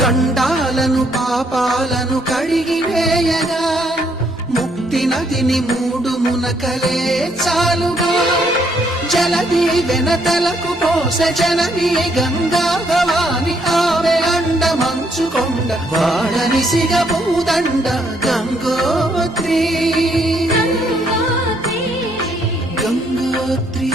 గండాలను పాపాలను కడిగివేయగా ముక్తి నదిని 3 మునకలే చాలుగా జలది వెనతలకు పోసె జనని గంగా భవాని ఆమె అండ మంచుకొండ వాడని సిగ పూదండ గంగోత్రి గంగోత్రి